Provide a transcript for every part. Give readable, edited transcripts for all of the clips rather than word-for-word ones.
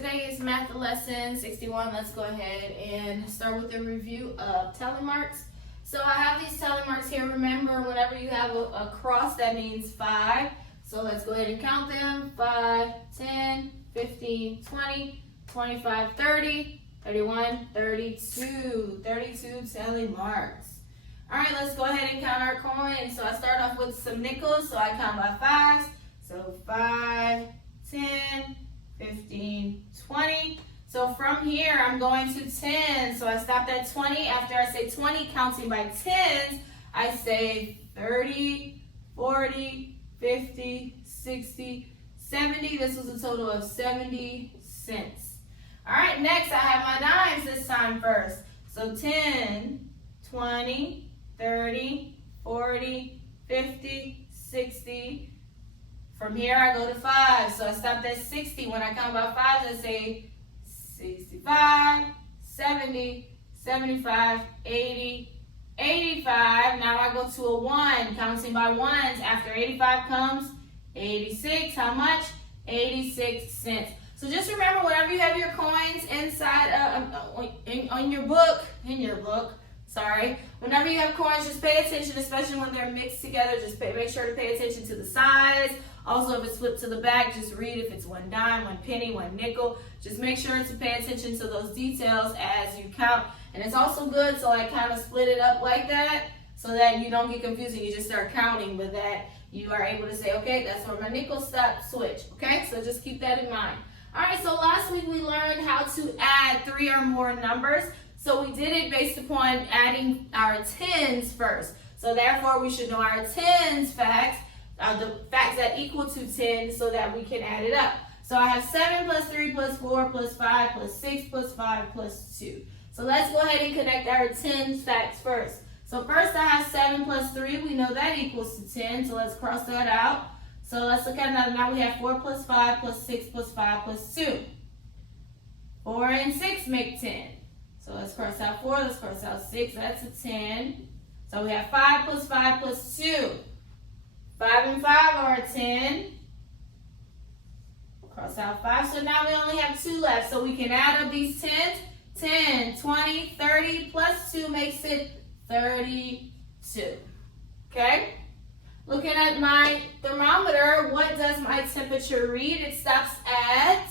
Today is math lesson 61. Let's go ahead and start with a review of tally marks. So I have these tally marks here. Remember, whenever you have a cross, that means 5. So let's go ahead and count them. 5, 10, 15, 20, 25, 30, 31, 32. 32 tally marks. Alright, let's go ahead and count our coins. So I start off with some nickels, so I count by 5s. So 5, 10, 15, 20. So from here, I'm going to 10. So I stopped at 20. After I say 20, counting by 10s, I say 30, 40, 50, 60, 70. This was a total of 70 cents. All right, next I have my dimes this time first. So 10, 20, 30, 40, 50, 60. From here, I go to 5. So I stopped at 60. When I count by 5s, I say 65, 70, 75, 80, 85. Now I go to a 1, counting by 1s. After 85 comes 86. How much? 86 cents. So just remember, whenever you have your coins inside in your book, whenever you have coins, just pay attention, especially when they're mixed together. Just make sure to pay attention to the size. Also, if it's flipped to the back, just read if it's 1 dime, 1 penny, 1 nickel. Just make sure to pay attention to those details as you count. And it's also good, so I kind of split it up like that so that you don't get confused and you just start counting, but that you are able to say, okay, that's where my nickel stop, switch. Okay, so just keep that in mind. All right, so last week we learned how to add 3 or more numbers. So we did it based upon adding our tens first. So therefore, we should know our tens facts, the facts that equal to 10, so that we can add it up. So I have 7 plus 3 plus 4 plus 5 plus 6 plus 5 plus 2. So let's go ahead and connect our tens facts first. So first I have 7 plus 3. We know that equals to 10, so let's cross that out. So let's look at it now. We have 4 plus 5 plus 6 plus 5 plus 2. 4 and 6 make 10. So let's cross out 4, let's cross out 6, that's a 10. So we have 5 plus 5 plus 2. 5 and 5 are a 10. Cross out 5, so now we only have 2 left. So we can add up these 10s. 10, 20, 30 plus 2 makes it 32. Okay? Looking at my thermometer, what does my temperature read? It stops at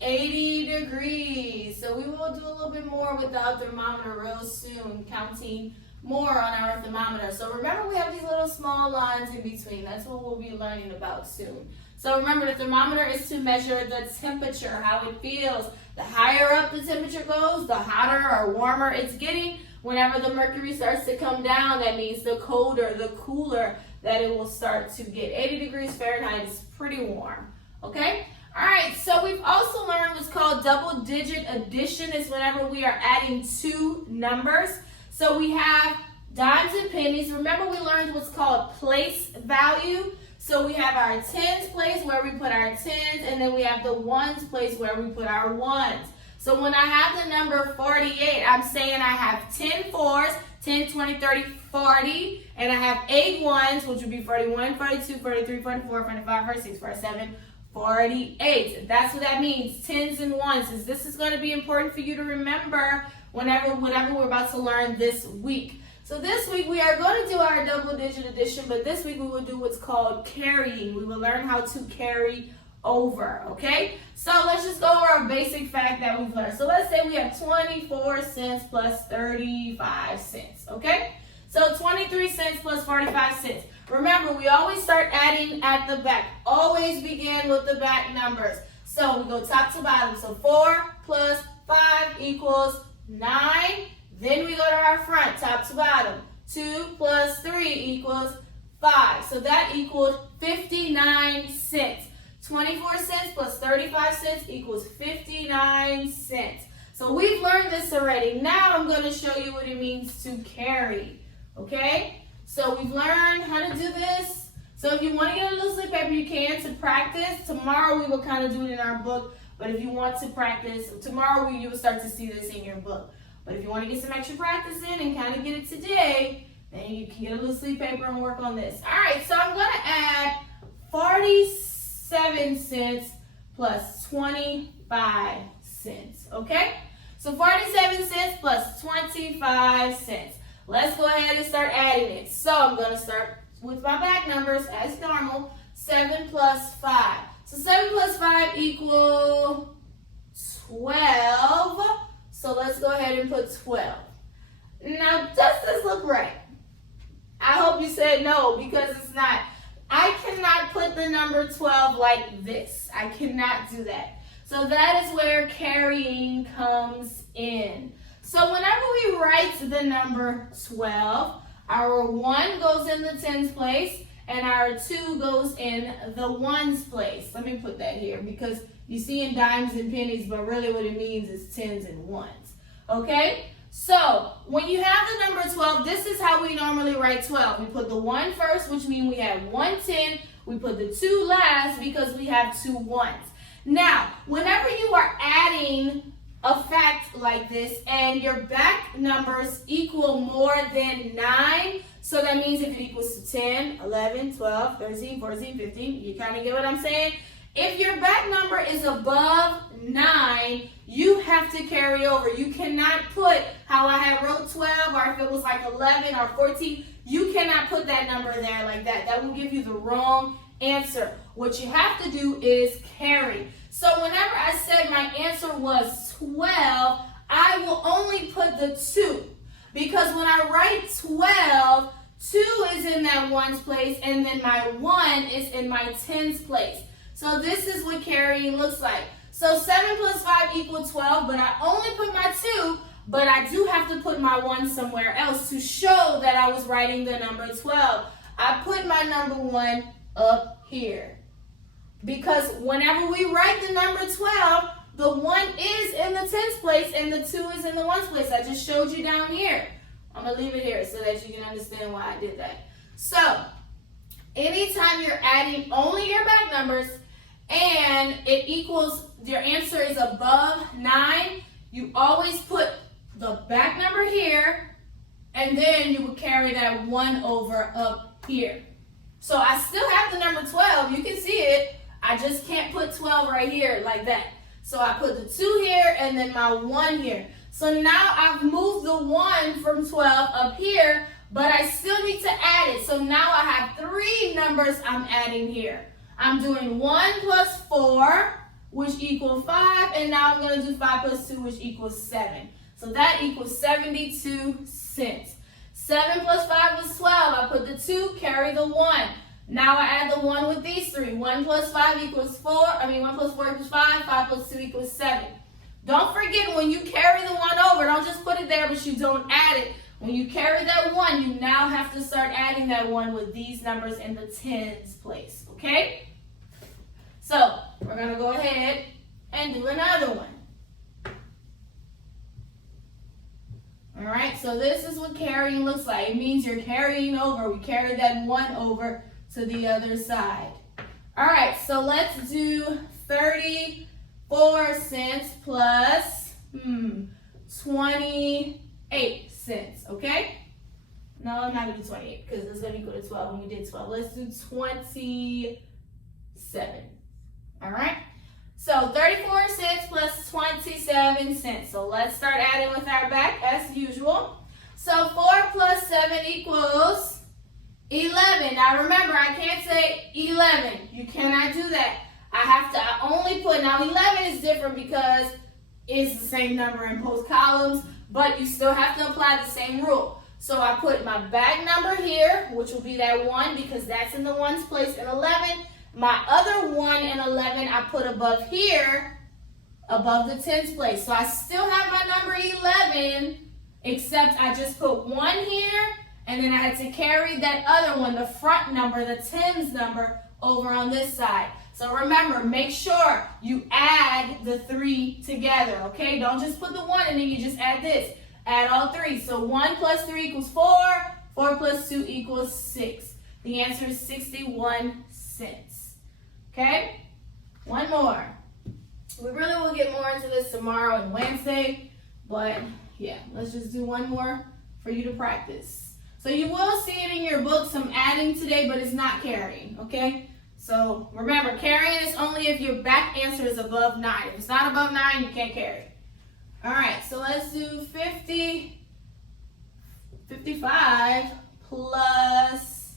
80 degrees. So we will do a little bit more with our thermometer real soon, counting more on our thermometer. So remember, we have these little small lines in between. That's what we'll be learning about soon. So remember, the thermometer is to measure the temperature, how it feels. The higher up the temperature goes, the hotter or warmer it's getting. Whenever the mercury starts to come down, that means the colder, the cooler that it will start to get. 80 degrees Fahrenheit is pretty warm. Okay? All right, so we've also learned what's called double-digit addition. Is whenever we are adding 2 numbers. So we have dimes and pennies. Remember, we learned what's called place value. So we have our tens place where we put our tens, and then we have the ones place where we put our ones. So when I have the number 48, I'm saying I have 10 fours, 10, 20, 30, 40, and I have 8 ones, which would be 41, 42, 43, 44, 45, 46, 47, 48. That's what that means, tens and ones. This is going to be important for you to remember whenever we're about to learn this week. So this week we are going to do our double digit addition, but this week we will do what's called carrying. We will learn how to carry over, okay? So let's just go over a basic fact that we've learned. So let's say we have 24 cents plus 35 cents, okay? So 23 cents plus 45 cents. Remember, we always start adding at the back. Always begin with the back numbers. So we go top to bottom. So 4 plus 5 equals 9. Then we go to our front, top to bottom. 2 plus 3 equals 5. So that equals 59 cents. 24 cents plus 35 cents equals 59 cents. So we've learned this already. Now I'm going to show you what it means to carry. Okay? So we've learned how to do this. So if you want to get a little slip paper, you can to practice. Tomorrow we will kind of do it in our book. But if you want to practice, tomorrow you will start to see this in your book. But if you want to get some extra practice in and kind of get it today, then you can get a little slip paper and work on this. All right, so I'm going to add 47 cents plus 25 cents, okay? So 47 cents plus 25 cents. Let's go ahead and start adding it. So I'm going to start with my back numbers as normal. 7 plus 5. So 7 plus 5 equal 12. So let's go ahead and put 12. Now, does this look right? I hope you said no, because it's not. I cannot put the number 12 like this. I cannot do that. So that is where carrying comes in. So whenever we write the number 12, our 1 goes in the tens place and our 2 goes in the ones place. Let me put that here because you see in dimes and pennies, but really what it means is tens and ones. Okay? So when you have the number 12, this is how we normally write 12. We put the 1 first, which means we have 1 10. We put the 2 last because we have 2 ones. Now, whenever you are adding a fact like this and your back numbers equal more than 9, so that means if it equals to 10, 11, 12, 13, 14, 15, you kind of get what I'm saying? If your back number is above 9, you have to carry over. You cannot put how I had wrote 12, or if it was like 11 or 14, you cannot put that number there like that. That will give you the wrong answer. What you have to do is carry. So whenever I said my answer was 12, I will only put the 2. Because when I write 12, 2 is in that ones place, and then my 1 is in my tens place. So this is what carrying looks like. So 7 plus 5 equals 12, but I only put my 2, but I do have to put my 1 somewhere else to show that I was writing the number 12. I put my number 1 up here. Because whenever we write the number 12, the 1 is in the tens place and the 2 is in the ones place. I just showed you down here. I'm going to leave it here so that you can understand why I did that. So, anytime you're adding only your back numbers and it equals, your answer is above 9, you always put the back number here and then you would carry that 1 over up here. So I still have the number 12. You can see it. I just can't put 12 right here like that. So I put the 2 here and then my 1 here. So now I've moved the 1 from 12 up here, but I still need to add it. So now I have 3 numbers I'm adding here. I'm doing 1 plus 4, which equals 5, and now I'm going to do 5 plus 2, which equals 7. So that equals 72 cents. 7 plus 5 was 12. I put the 2, carry the 1. Now I add the 1 with these 3. 1 plus 5 equals 4. 1 plus 4 equals 5. 5 plus 2 equals 7. Don't forget, when you carry the 1 over, don't just put it there, but you don't add it. When you carry that 1, you now have to start adding that 1 with these numbers in the tens place, okay? So, we're going to go ahead and do another one. All right, so this is what carrying looks like. It means you're carrying over. We carry that 1 over to the other side. All right, so let's do 34 cents plus 28 cents, okay? No, I'm not going to do 28 because it's going to equal to 12 when we did 12. Let's do 27. All right? So 34 cents plus 27 cents. So let's start adding with our back as usual. So 4 plus 7 equals 11. Now remember, I can't say 11. You cannot do that. I only put, now 11 is different because it's the same number in both columns, but you still have to apply the same rule. So I put my back number here, which will be that 1 because that's in the ones place in 11. My other 1 and 11 I put above here, above the tens place. So I still have my number 11, except I just put 1 here, and then I had to carry that other one, the front number, the tens number, over on this side. So remember, make sure you add the 3 together, okay? Don't just put the 1 and then you just add this. Add all 3. So 1 plus 3 equals 4. 4 plus 2 equals 6. The answer is 61 cents. Okay? One more. We really will get more into this tomorrow and Wednesday, but yeah, let's just do one more for you to practice. So you will see it in your book, some adding today, but it's not carrying, okay? So remember, carrying is only if your back answer is above 9. If it's not above 9, you can't carry. All right, so let's do 55 plus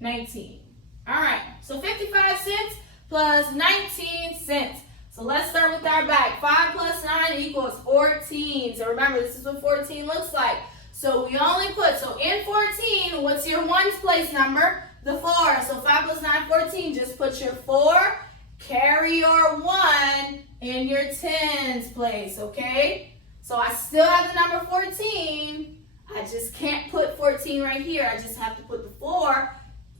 19. All right, so 55 cents plus 19 cents. So let's start with our back. 5 plus 9 equals 14. So remember, this is what 14 looks like. So we only put, so in 14, what's your ones place number? The 4. So 5 plus 9, 14. Just put your 4, carry your 1 in your tens place, okay? So I still have the number 14. I just can't put 14 right here. I just have to put the 4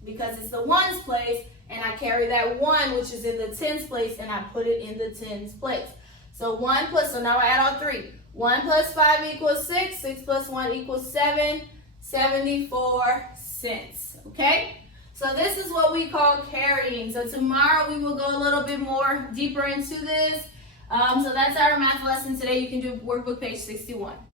because it's the ones place, and I carry that 1, which is in the tens place, and I put it in the tens place. So 1 plus, so now I add all 3. 1 plus 5 equals 6. 6 plus 1 equals 7. 74 cents, okay? So this is what we call carrying. So tomorrow we will go a little bit more deeper into this. So that's our math lesson today. You can do workbook page 61.